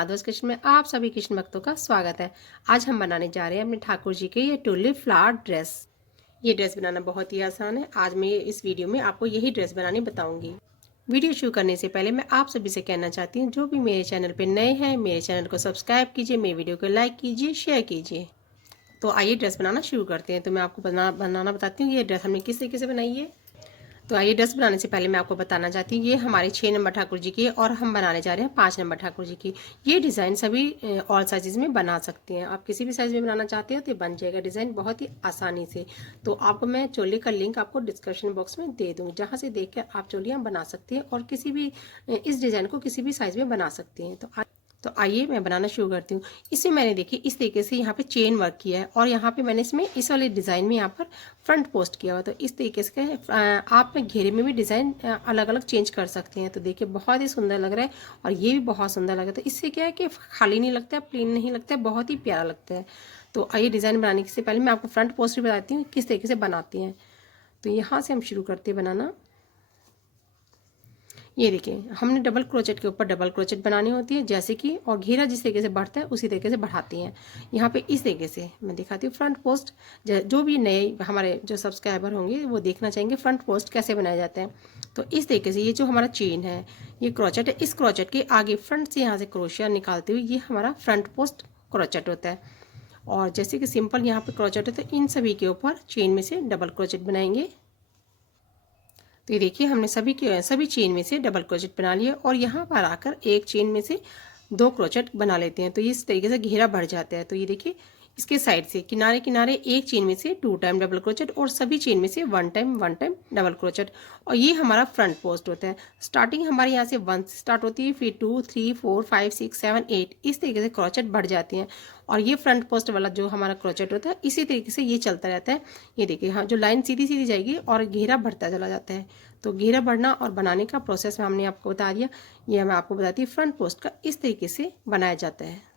माधवस kitchen में आप सभी किचन भक्तों का स्वागत है। आज हम बनाने जा रहे हैं अपने ठाकुर जी के ये टुलिप फ्लावर ड्रेस। ये ड्रेस बनाना बहुत ही आसान है। आज मैं इस वीडियो में आपको यही ड्रेस बनानी बताऊंगी। वीडियो शुरू करने से पहले मैं आप सभी से कहना चाहती हूँ, जो भी मेरे चैनल पर नए हैं मेरे चैनल को सब्सक्राइब कीजिए, मेरे वीडियो को लाइक कीजिए, शेयर कीजिए। तो आइए ड्रेस बनाना शुरू करते हैं। तो मैं आपको बनाना बताती हूँ ये ड्रेस हमने किस तरीके से बनाई है। तो आइए ड्रेस बनाने से पहले मैं आपको बताना चाहती हूँ, ये हमारे 6 नंबर ठाकुर जी की है और हम बनाने जा रहे हैं 5 नंबर ठाकुर जी की। ये डिज़ाइन सभी ऑल साइजेज में बना सकती हैं। आप किसी भी साइज में बनाना चाहते हो तो ये बन जाएगा डिज़ाइन बहुत ही आसानी से। तो आपको मैं चोली का लिंक आपको डिस्क्रिप्शन बॉक्स में दे दूँगी, जहाँ से देख कर आप चोलियाँ बना सकती हैं और किसी भी इस डिज़ाइन को किसी भी साइज़ में बना सकती हैं। तो आइए मैं बनाना शुरू करती हूँ। इसमें मैंने देखिए इस तरीके से यहाँ पे चेन वर्क किया है और यहाँ पे मैंने इसमें इस वाले डिज़ाइन में यहाँ पर फ्रंट पोस्ट किया हुआ। तो इस तरीके से आप घेरे में भी डिज़ाइन अलग अलग चेंज कर सकते हैं। तो देखिए बहुत ही सुंदर लग रहा है और ये भी बहुत सुंदर लग रहा है। तो इससे क्या है कि खाली नहीं लगता है, प्लेन नहीं लगता है, बहुत ही प्यारा लगता है। तो आइए डिज़ाइन बनाने से पहले मैं आपको फ्रंट पोस्ट भी बताती हूँ किस तरीके से बनाती हैं। तो यहाँ से हम शुरू करते हैं बनाना। ये देखिए हमने डबल क्रोचेट के ऊपर डबल क्रोचेट बनानी होती है, जैसे कि और घेरा जिस तरीके से बढ़ता है उसी तरीके से बढ़ाती हैं। यहाँ पे इस तरीके से मैं दिखाती हूँ फ्रंट पोस्ट। जो भी नए हमारे जो सब्सक्राइबर होंगे वो देखना चाहेंगे फ्रंट पोस्ट कैसे बनाए जाते हैं। तो इस तरीके से ये जो हमारा चेन है, ये क्रोचेट है, इस क्रोचेट के आगे फ्रंट से यहाँ से क्रोशिया निकालते हुए ये हमारा फ्रंट पोस्ट क्रोचेट होता है। और जैसे कि सिंपल यहाँ पे क्रोचेट होता है, इन सभी के ऊपर चेन में से डबल क्रोचेट बनाएंगे। तो ये देखिए हमने सभी चेन में से डबल क्रोचेट बना लिया और यहाँ पर आकर एक चेन में से 2 क्रोचेट बना लेते हैं। तो इस तरीके से घेरा बढ़ जाता है। तो ये देखिए इसके साइड से किनारे किनारे एक चेन में से 2 टाइम डबल क्रोचेट और सभी चेन में से 1 टाइम डबल क्रोचेट। और ये हमारा फ्रंट पोस्ट होता है। स्टार्टिंग हमारे यहाँ से 1 से स्टार्ट होती है, फिर 2 3 4 5 6 7 8 इस तरीके से क्रोचेट बढ़ जाती हैं। और ये फ्रंट पोस्ट वाला जो हमारा क्रोचेट होता है इसी तरीके से ये चलता रहता है। ये देखिए हाँ, जो लाइन सीधी सीधी जाएगी और घेरा बढ़ता चला जाता है। तो घेरा बढ़ना और बनाने का प्रोसेस में हमने आपको बता दिया। ये मैं आपको बताती हूँ फ्रंट पोस्ट का इस तरीके से बनाया जाता है।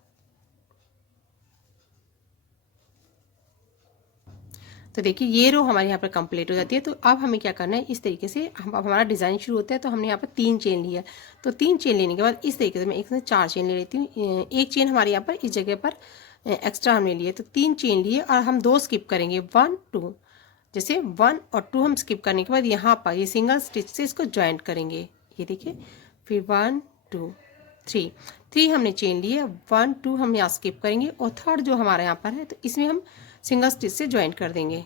तो देखिए ये रो हमारे यहाँ पर कंप्लीट हो जाती है। तो अब हमें क्या करना है, इस तरीके से हमारा डिज़ाइन शुरू होता है। तो हमने यहाँ पर 3 चेन लिया। तो 3 चेन लेने के बाद इस तरीके से मैं एक से 4 चेन ले लेती हूँ। एक चेन हमारे यहाँ पर इस जगह पर एक्स्ट्रा हमने लिए। तो 3 चेन लिए और हम 2 स्किप करेंगे, 1 2। जैसे 1 और 2 हम स्किप करने के बाद यहाँ पर ये सिंगल स्टिच से इसको ज्वाइंट करेंगे। ये देखिए फिर 1 2 3 हमने चेन लिए, 1 2 हम यहाँ स्किप करेंगे और थर्ड जो हमारे यहाँ पर है तो इसमें हम सिंगल स्टिच से ज्वाइंट कर देंगे।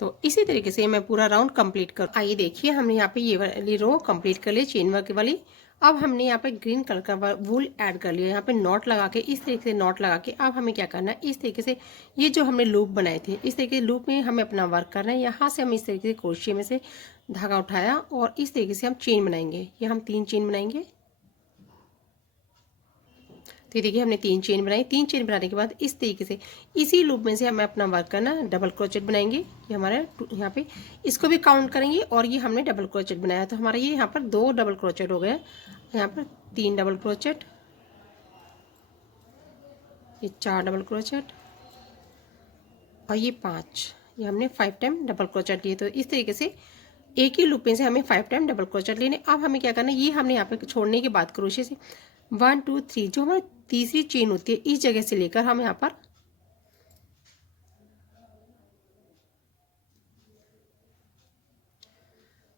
तो इसी तरीके से मैं पूरा राउंड कंप्लीट कर। आइए देखिए हमने यहाँ पे ये वाली रो कंप्लीट कर ली चेन वर्क वाली। अब हमने यहाँ पे ग्रीन कलर का वूल ऐड कर लिया। यहाँ पे नॉट लगा के इस तरीके से नॉट लगा के अब हमें क्या करना है, इस तरीके से ये जो हमने लूप बनाए थे इस तरीके से लूप में हमें अपना वर्क करना है। यहाँ से हम इस तरीके से क्रोशिया में से धागा उठाया और इस तरीके से हम चेन बनाएंगे। ये हम 3 चेन बनाएंगे। तो देखिए हमने 3 चेन बनाई। 3 चेन बनाने के बाद इस तरीके से इसी लूप में से हमें अपना वर्क करना, डबल क्रोचेट बनाएंगे। ये हमारा यहाँ पे इसको भी काउंट करेंगे और ये हमने डबल क्रोचेट बनाया। तो हमारा ये यहाँ पर 2 डबल क्रोचेट हो गया, यहाँ पर 3 डबल क्रोचेट, ये 4 डबल क्रोचेट और ये 5। ये हमने 5 टाइम डबल क्रोचेट लिए। तो इस तरीके से एक ही लूप में से हमें 5 टाइम डबल क्रोचेट लेने। अब हमें क्या करना है, ये हमने यहाँ पे छोड़ने के बाद क्रोशे से 1 2 3 जो हमारी तीसरी चेन होती है इस जगह से लेकर हम यहाँ पर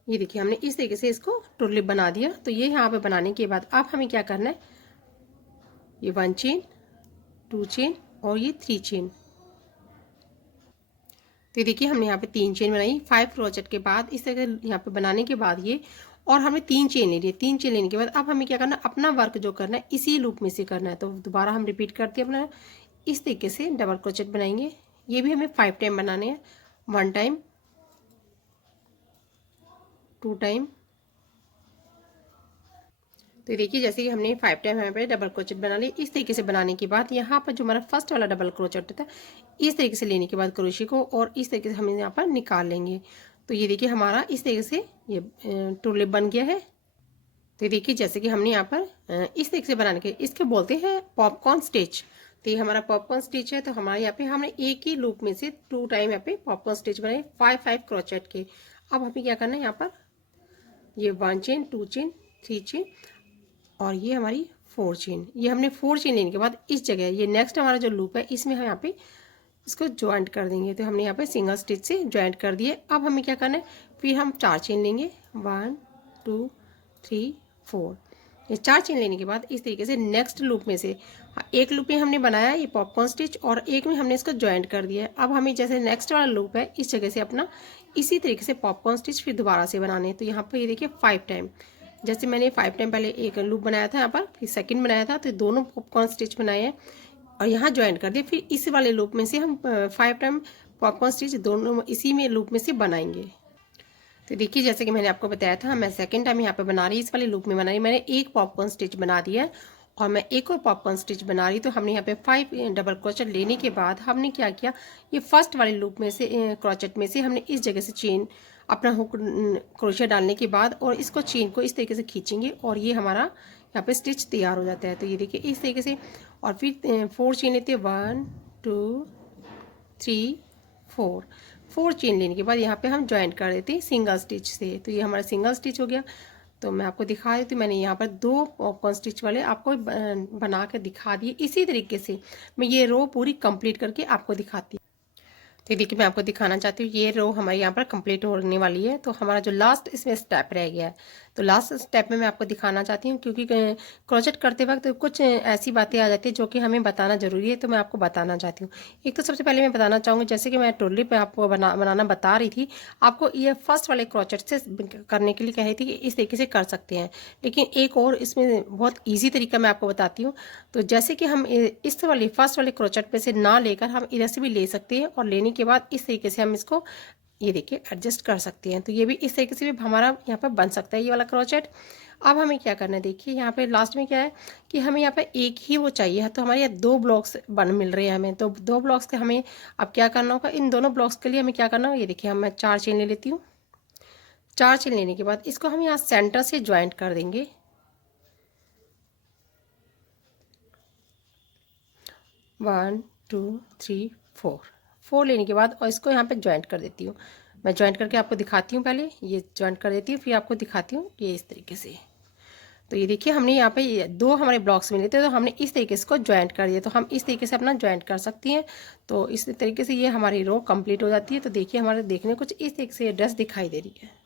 ये देखिए हमने इस तरीके से इसको टुलिप बना दिया। तो ये यहाँ पे बनाने के बाद अब हमें क्या करना है, ये 1 चेन 2 चेन और ये 3 चेन। तो देखिए हमने यहाँ पे 3 चेन बनाई। 5 क्रोचेट के बाद इस तरह से यहाँ पे बनाने के बाद ये और हमने 3 चेन ले लिए। 3 चेन लेने के बाद अब हमें क्या करना है, अपना वर्क जो करना है इसी लूप में से करना है। तो दोबारा हम रिपीट करते हैं अपना, इस तरीके से डबल क्रोचेट बनाएंगे। ये भी हमें 5 टाइम बनाने हैं, 1 टाइम 2 टाइम। तो देखिए जैसे कि हमने 5 टाइम यहाँ पे डबल क्रोचेट बना ली। इस तरीके से बनाने के बाद यहाँ पर जो हमारा फर्स्ट वाला डबल क्रोचेट होता है इस तरीके से लेने के बाद क्रोशे को और इस तरीके से हम यहाँ पर निकाल लेंगे। तो ये देखिए हमारा इस तरीके से ये टुलिप बन गया है। तो देखिए जैसे कि हमने यहाँ पर इस तरीके से बनाने के इसके बोलते हैं पॉपकॉर्न स्टिच। तो ये हमारा पॉपकॉर्न स्टिच है। तो हमारे यहाँ पे हमने एक ही लूप में से 2 टाइम यहाँ पे पॉपकॉर्न स्टिच बनाए 5 क्रोचेट के। अब हमें क्या करना है, यहाँ पर ये 1 चेन 2 चेन 3 चेन और ये हमारी 4 चेन। ये हमने 4 चेन लेने के बाद इस जगह ये नेक्स्ट हमारा जो लूप है इसमें हम यहाँ पे इसको ज्वाइंट कर देंगे। तो हमने यहाँ पे सिंगल स्टिच से ज्वाइंट कर दिए। अब हमें क्या करना है, फिर हम 4 चेन लेंगे, 1 2 3 4। ये 4 चेन लेने के बाद इस तरीके से नेक्स्ट लूप में से एक लूप में हमने बनाया ये पॉपकॉर्न स्टिच और एक में हमने इसको ज्वाइंट कर दिया है। अब हमें जैसे नेक्स्ट वाला लूप है इस जगह से अपना इसी तरीके से पॉपकॉर्न स्टिच फिर दोबारा से बनाने हैं। तो यहाँ पर ये देखिए 5 टाइम, जैसे मैंने 5 टाइम पहले एक लूप बनाया था यहाँ पर, फिर सेकंड बनाया था, तो दोनों पॉपकॉर्न स्टिच बनाए हैं और यहाँ ज्वाइंट कर दिए। फिर इस वाले लूप में से हम 5 टाइम पॉपकॉर्न स्टिच दोनों इसी में लूप में से बनाएंगे। तो देखिए जैसे कि मैंने आपको बताया था मैं सेकंड टाइम यहाँ पे बना रही, इस वाले लूप में बना रही, मैंने एक पॉपकॉर्न स्टिच बना दिया है और मैं एक और पॉपकॉर्न स्टिच बना रही। तो हमने यहाँ पे 5 डबल क्रोचेट लेने के बाद हमने क्या किया, ये फर्स्ट वाले लूप में से क्रोचेट में से हमने इस जगह से चेन अपना हुक क्रोशिया डालने के बाद और इसको चेन को इस तरीके से खींचेंगे और ये हमारा यहाँ पे स्टिच तैयार हो जाता है। तो ये देखिए इस तरीके से, और फिर 4 चेन लेते हैं, 1 2 3 4। 4 चेन लेने के बाद यहाँ पे हम ज्वाइंट कर देते हैं सिंगल स्टिच से। तो ये हमारा सिंगल स्टिच हो गया। तो मैं आपको दिखा रही थी, मैंने यहाँ पर 2 पॉपकॉर्न स्टिच वाले आपको बना के दिखा दिए। इसी तरीके से मैं ये रो पूरी कंप्लीट करके आपको दिखाती हूँ। तो देखिए मैं आपको दिखाना चाहती हूँ ये रो हमारे यहाँ पर कंप्लीट होने वाली है। तो हमारा जो लास्ट इसमें स्टेप रह गया है, तो लास्ट स्टेप में मैं आपको दिखाना चाहती हूँ, क्योंकि क्रोचेट करते वक्त कुछ ऐसी बातें आ जाती है जो कि हमें बताना ज़रूरी है। तो मैं आपको बताना चाहती हूँ। एक तो सबसे पहले मैं बताना चाहूँगी, जैसे कि मैं टोली पे आपको बनाना बता रही थी, आपको ये फर्स्ट वाले क्रोचेट से करने के लिए कह रही थी कि इस तरीके से कर सकते हैं, लेकिन एक और इसमें बहुत ईजी तरीका मैं आपको बताती हूँ। तो जैसे कि हम इस वाले फर्स्ट वाले क्रोचेट पे से ना लेकर हम इधर से भी ले सकते हैं और लेने के बाद इस तरीके से हम इसको ये देखिए एडजस्ट कर सकते हैं। तो ये भी इस तरीके से भी हमारा यहाँ पर बन सकता है ये वाला क्रोचेट। अब हमें क्या करना है, देखिए यहाँ पे लास्ट में क्या है कि हमें यहाँ पे एक ही वो चाहिए है। तो हमारे यहाँ 2 ब्लॉक्स मिल रहे हैं हमें। तो 2 ब्लॉक्स के हमें अब क्या करना होगा, इन दोनों ब्लॉक्स के लिए हमें क्या करना होगा, ये देखिए मैं 4 चेन ले लेती हूँ। 4 चेन लेने के बाद इसको हम यहाँ सेंटर से ज्वाइंट कर देंगे। 1 2 3 4 लेने के बाद और इसको यहाँ पे ज्वाइंट कर देती हूँ। मैं ज्वाइंट करके आपको दिखाती हूँ, पहले ये ज्वाइंट कर देती हूँ, फिर आपको दिखाती हूँ ये इस तरीके से। तो ये देखिए हमने यहाँ पे 2 हमारे ब्लॉक्स मिले थे, तो हमने इस तरीके से इसको ज्वाइंट कर दिया। तो हम इस तरीके से अपना ज्वाइंट कर सकती हैं। तो इस तरीके से ये हमारी रो कंप्लीट हो जाती है। तो देखिए हमारे देखने कुछ इस तरीके से ये ड्रेस दिखाई दे रही है।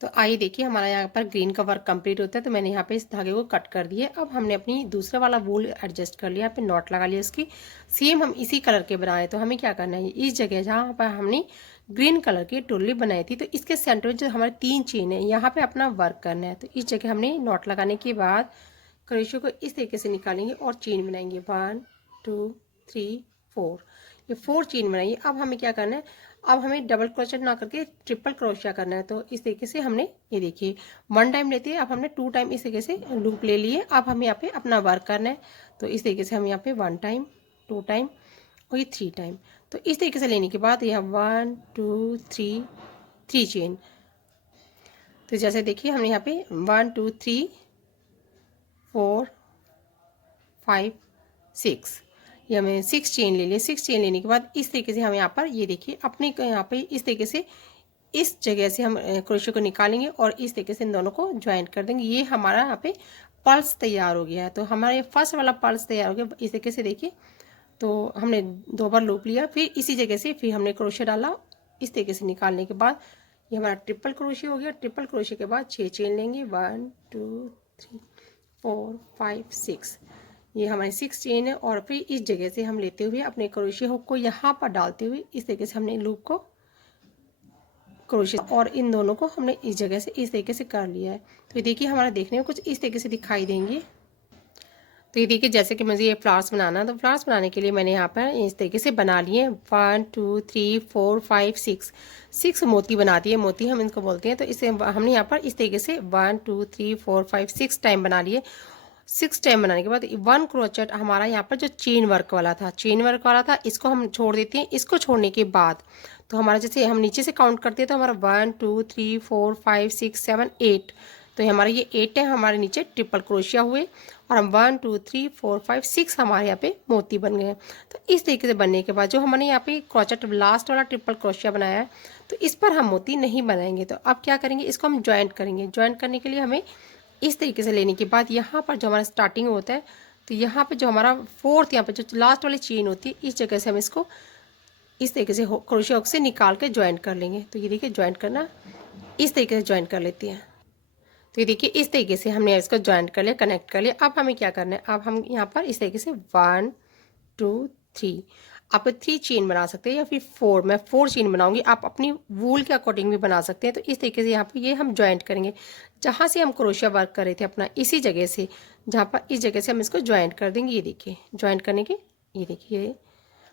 तो आइए देखिए हमारा यहाँ पर ग्रीन का वर्क कंप्लीट होता है। तो मैंने यहाँ पे इस धागे को कट कर दिया। अब हमने अपनी दूसरा वाला वूल एडजस्ट कर लिया, यहाँ पे नॉट लगा लिया इसकी। सेम हम इसी कलर के बनाए। तो हमें क्या करना है, इस जगह जहाँ पर हमने ग्रीन कलर की टोली बनाई थी, तो इसके सेंटर में जो हमारे 3 चेन है यहाँ पे अपना वर्क करना है। तो इस जगह हमने नॉट लगाने के बाद क्रोशिया को इस तरीके से निकालेंगे और चेन बनाएंगे, 1 2 3 4। ये 4 चेन बनाइए। अब हमें क्या करना है, अब हमें डबल क्रोशेट ना करके ट्रिपल क्रोशिया करना है। तो इस तरीके से हमने ये देखिए 1 टाइम लेते हैं, अब हमने 2 टाइम इस तरीके से लूप ले लिए। अब हमें यहाँ पे अपना वर्क करना है। तो इस तरीके से हम यहाँ पे 1 टाइम 2 टाइम और ये 3 टाइम। तो इस तरीके से लेने के बाद यहाँ 1 2 3 चेन। तो जैसे देखिए हमने यहाँ पे 1 2 3 4 5 6, ये हमें 6 चेन ले लिए। 6 चेन लेने के बाद इस तरीके से हम यहाँ पर ये देखिए अपने यहाँ पे इस तरीके से इस जगह से हम क्रोशिया को निकालेंगे और इस तरीके से इन दोनों को ज्वाइंट कर देंगे। ये हमारा यहाँ पे पल्स तैयार हो गया है। तो हमारे फर्स्ट वाला पल्स तैयार हो गया इस तरीके से देखिए। तो हमने 2 बार लूप लिया, फिर इसी जगह से फिर हमने क्रोशिया डाला। इस तरीके से निकालने के बाद ये हमारा ट्रिपल क्रोशिया हो गया। ट्रिपल क्रोशिया के बाद 6 चेन लेंगे, 1 2 3 4 5 6, ये हमारी 6 चेन है। और फिर इस जगह से हम लेते हुए अपने क्रोशिया हुक को यहाँ पर डालते हुए इस तरीके से हमने लूप को क्रोशिया और इन दोनों को हमने इस जगह से इस तरीके से कर लिया है। तो ये देखिए हमारा देखने में कुछ इस तरीके से दिखाई देंगे। तो ये देखिए जैसे कि मुझे ये फ्लावर्स बनाना है, तो फ्लावर्स बनाने के लिए मैंने यहाँ पर इस तरीके से बना लिए 1 2 3 4 5 6 मोती बना दिए। मोती हम इनको बोलते हैं। तो इसे हमने यहाँ पर इस तरीके से 1 2 3 4 5 6 टाइम बना लिए। 6 टाइम बनाने के बाद 1 क्रोचेट हमारा यहाँ पर जो चेन वर्क वाला था इसको हम छोड़ देते हैं। इसको छोड़ने के बाद तो हमारा जैसे हम नीचे से काउंट करते हैं, तो हमारा 1 2 3 4 5 6 7 8, तो हमारा ये 8 है हमारे नीचे ट्रिपल क्रोशिया हुए और हम 1 2 3 4 5 6 हमारे यहाँ पे मोती बन गए। तो इस तरीके से बनने के बाद जो हमने यहाँ पे क्रोचेट लास्ट वाला ट्रिपल क्रोशिया बनाया है, तो इस पर हम मोती नहीं बनाएंगे। तो अब क्या करेंगे, इसको हम ज्वाइंट करेंगे। ज्वाइंट करने के लिए हमें इस तरीके से लेने के बाद यहाँ पर जो हमारा स्टार्टिंग होता है, तो यहाँ पे जो हमारा फोर्थ, यहाँ पे जो लास्ट वाली चेन होती है, इस जगह से हम इसको इस तरीके से क्रोशिया हुक से निकाल के ज्वाइन कर लेंगे। तो ये देखिए ज्वाइन करना, इस तरीके से ज्वाइन कर लेते हैं। तो ये देखिए इस तरीके से हमने इसको ज्वाइन कर लिया, कनेक्ट कर लिया। अब हमें क्या करना है, अब हम यहाँ पर इस तरीके से 1 2 3, आप 3 चेन बना सकते हैं या फिर 4, मैं 4 चेन बनाऊंगी। आप अपनी वूल के अकॉर्डिंग भी बना सकते हैं। तो इस तरीके से यहाँ पर ये हम ज्वाइंट करेंगे, जहाँ से हम क्रोशिया वर्क कर रहे थे अपना, इसी जगह से, जहाँ पर इस जगह से हम इसको ज्वाइंट कर देंगे। ये देखिए ज्वाइंट करने के, ये देखिए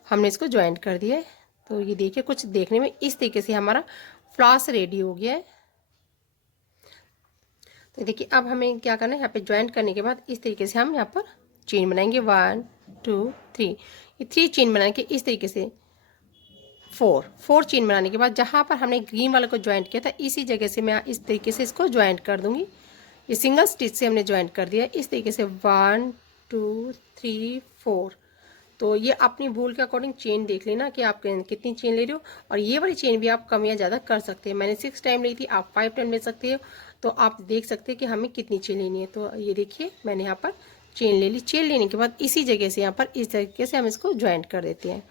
हमने इसको ज्वाइंट कर दिया है। तो ये देखिए कुछ देखने में इस तरीके से हमारा फ्लास रेडी हो गया है। तो देखिए अब हमें क्या करना है, यहाँ पे ज्वाइंट करने के बाद इस तरीके से हम यहाँ पर चेन बनाएंगे 1 2 3, ये 3 चेन बना के इस तरीके से 4 चेन बनाने के बाद जहाँ पर हमने ग्रीन वाले को ज्वाइंट किया था, इसी जगह से मैं इस तरीके से इसको ज्वाइंट कर दूंगी। ये सिंगल स्टिच से हमने ज्वाइंट कर दिया इस तरीके से 1 2 3 4। तो ये अपनी भूल के अकॉर्डिंग चेन देख लेना कि आप कितनी चेन ले रहे हो, और ये वाली चेन भी आप कम या ज़्यादा कर सकते हैं। मैंने 6 टाइम ली थी, आप 5 टाइम ले सकते हो। तो आप देख सकते हैं कि हमें कितनी चेन लेनी है। तो ये देखिए मैंने यहाँ पर चेन ले ली। चेन लेने के बाद इसी जगह से यहाँ पर इस तरीके से हम इसको ज्वाइंट कर देते हैं।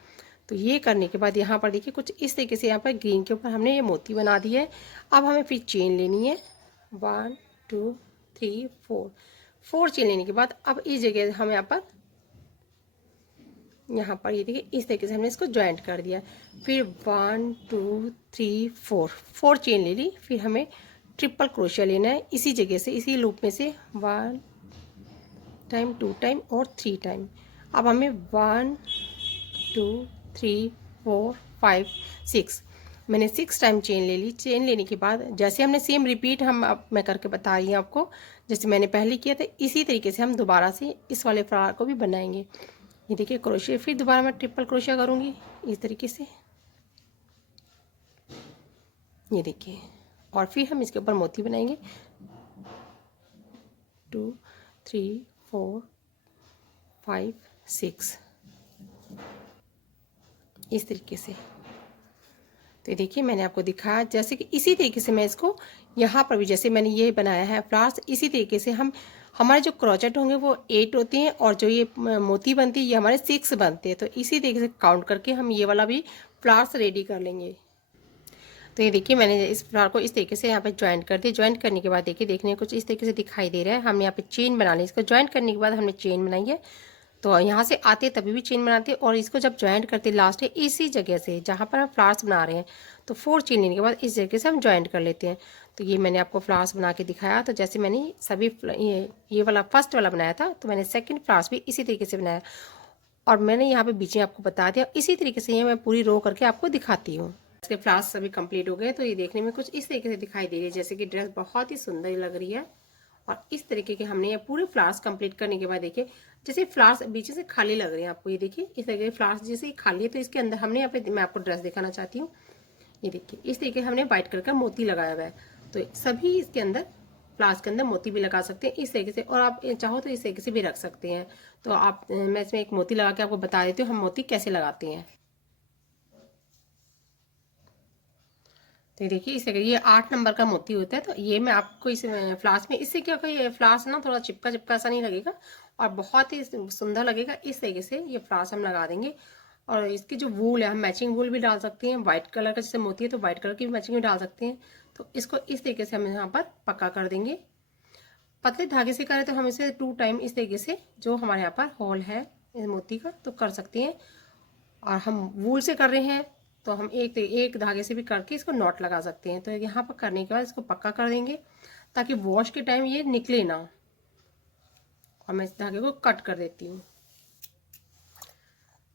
तो ये करने के बाद यहाँ पर देखिए कुछ इस तरीके से यहाँ पर ग्रीन के ऊपर हमने ये मोती बना दिया है। अब हमें फिर चेन लेनी है 1 2 3 4 चेन लेने के बाद अब इस जगह हम यहाँ पर ये देखिए इस तरीके से हमने इसको ज्वाइंट कर दिया। फिर 1 2 3 4 चेन ले ली। फिर हमें ट्रिपल क्रोशिया लेना है इसी जगह से, इसी लूप में से 1 टाइम 2 टाइम और 3 टाइम। अब हमें 1 2 3 4 5 6, मैंने 6 टाइम चेन ले ली। चेन लेने के बाद जैसे हमने सेम रिपीट हम अब मैं करके बता रही हूँ आपको, जैसे मैंने पहले किया था इसी तरीके से हम दोबारा से इस वाले फ्लावर को भी बनाएंगे। ये देखिए क्रोशिया, फिर दोबारा मैं ट्रिपल क्रोशिया करूँगी इस तरीके से, ये देखिए, और फिर हम इसके ऊपर मोती बनाएंगे 2 3 4 5 6 इस तरीके से। तो देखिए मैंने आपको दिखाया जैसे कि इसी तरीके से मैं इसको यहाँ पर भी जैसे मैंने ये बनाया है फ्लावर्स, इसी तरीके से हम हमारे जो क्रोचेट होंगे वो 8 होते हैं और जो ये मोती बनती है ये हमारे 6 बनते हैं। तो इसी तरीके से काउंट करके हम ये वाला भी फ्लावर्स रेडी कर लेंगे। तो ये देखिए मैंने इस फ्लावर को इस तरीके से यहाँ पे ज्वाइंट कर दिया। ज्वाइंट करने के बाद देखिए देखने कुछ इस तरीके से दिखाई दे रहा है। हमने यहाँ पे चेन बना ली, इसको ज्वाइंट करने के बाद हमने चेन बनाई है। तो यहाँ से आते तभी भी चेन बनाते और इसको जब ज्वाइंट करते लास्ट है इसी जगह से जहाँ पर हम फ्लावर्स बना रहे हैं, तो 4 चेन लेने के बाद इस जगह से हम ज्वाइंट कर लेते हैं। तो ये मैंने आपको फ्लावर्स बना के दिखाया। तो जैसे मैंने सभी ये वाला फर्स्ट वाला बनाया था, तो मैंने सेकंड फ्लावर्स भी इसी तरीके से बनाया और मैंने यहाँ पे बीच में आपको बता दिया। इसी तरीके से ये मैं पूरी रो करके आपको दिखाती हूँ। इसके फ्लावर्स सभी कंप्लीट हो गए। तो ये देखने में कुछ इस तरीके से दिखाई दे रही है, जैसे कि ड्रेस बहुत ही सुंदर लग रही है। और इस तरीके के हमने ये पूरे फ्लावर्स कंप्लीट करने के बाद देखिए जैसे फ्लावर्स बीच से खाली लग रहे हैं आपको, ये देखिए इस तरीके के फ्लावर्स जैसे खाली है। तो इसके अंदर हमने यहाँ पे मैं आपको ड्रेस दिखाना चाहती हूँ। ये देखिए इस तरीके हमने व्हाइट कलर का मोती लगाया हुआ है। तो सभी इसके अंदर फ्लावर्स के अंदर मोती भी लगा सकते हैं इस तरीके से, और आप चाहो तो इस तरीके से भी रख सकते हैं। तो आप मैं इसमें एक मोती लगा के आपको बता देती हूँ हम मोती कैसे लगाते हैं। तो देखिए इस तरह ये 8 नंबर का मोती होता है। तो ये मैं आपको इस फ्लावर्स में, इससे क्या होगा ये फ्लावर्स ना थोड़ा चिपका चिपका सा नहीं लगेगा और बहुत ही सुंदर लगेगा। इस तरीके से ये फ्लावर्स हम लगा देंगे। और इसकी जो वूल है हम मैचिंग वूल भी डाल सकते हैं। व्हाइट कलर का जैसे मोती है तो व्हाइट कलर की भी मैचिंग भी डाल सकते हैं। तो इसको इस तरीके से हम यहाँ पर पक्का कर देंगे। पतले धागे से करें तो हम इसे 2 टाइम इस तरीके से जो हमारे यहाँ पर होल है इस मोती का तो कर सकते हैं। और हम वूल से कर रहे हैं तो हम एक धागे से भी करके इसको नॉट लगा सकते हैं। तो यहाँ पर करने के बाद इसको पक्का कर देंगे ताकि वॉश के टाइम ये निकले ना। और मैं इस धागे को कट कर देती हूँ।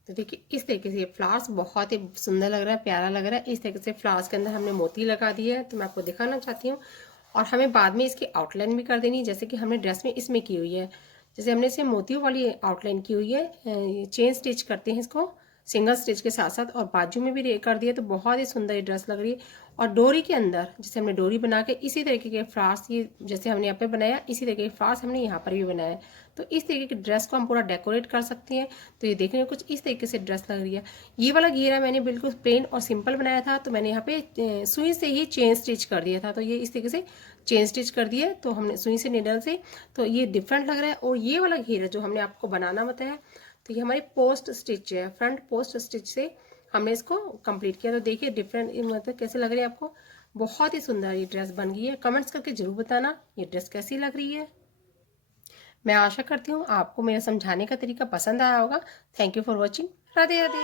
तो देखिए इस तरीके से ये फ्लावर्स बहुत ही सुंदर लग रहा है, प्यारा लग रहा है। इस तरीके से फ्लावर्स के अंदर हमने मोती लगा दिया है। तो मैं आपको दिखाना चाहती हूँ। और हमें बाद में इसकी आउटलाइन भी कर देनी है, जैसे कि हमने ड्रेस में इसमें की हुई है। जैसे हमने इसे मोतियों वाली आउटलाइन की हुई है, चेन स्टिच करते हैं इसको सिंगल स्टिच के साथ साथ, और बाजू में भी कर दिया तो बहुत ही सुंदर ये ड्रेस लग रही है। और डोरी के अंदर जैसे हमने डोरी बना के इसी तरीके के फ्लावर्स, ये जैसे हमने यहाँ पे बनाया इसी तरीके के फ्लावर्स हमने यहाँ पर भी बनाया। तो इस तरीके की ड्रेस को हम पूरा डेकोरेट कर सकते हैं। तो ये देखने में कुछ इस तरीके से ड्रेस लग रही है। ये वाला घेरा मैंने बिल्कुल प्लेन और सिंपल बनाया था, तो मैंने यहाँ पे सुई से ही चेन स्टिच कर दिया था। तो ये इस तरीके से चेन स्टिच कर दिया, तो हमने सुई से निडल से, तो ये डिफरेंट लग रहा है। और ये वाला घेरा जो हमने आपको बनाना बताया, तो ये हमारी पोस्ट स्टिच है, फ्रंट पोस्ट स्टिच से हमने इसको कंप्लीट किया। तो देखिए डिफरेंट मतलब कैसे लग रही है आपको। बहुत ही सुंदर ये ड्रेस बन गई है। कमेंट्स करके जरूर बताना ये ड्रेस कैसी लग रही है। मैं आशा करती हूँ आपको मेरा समझाने का तरीका पसंद आया होगा। Thank you for watching. Radhe Radhe.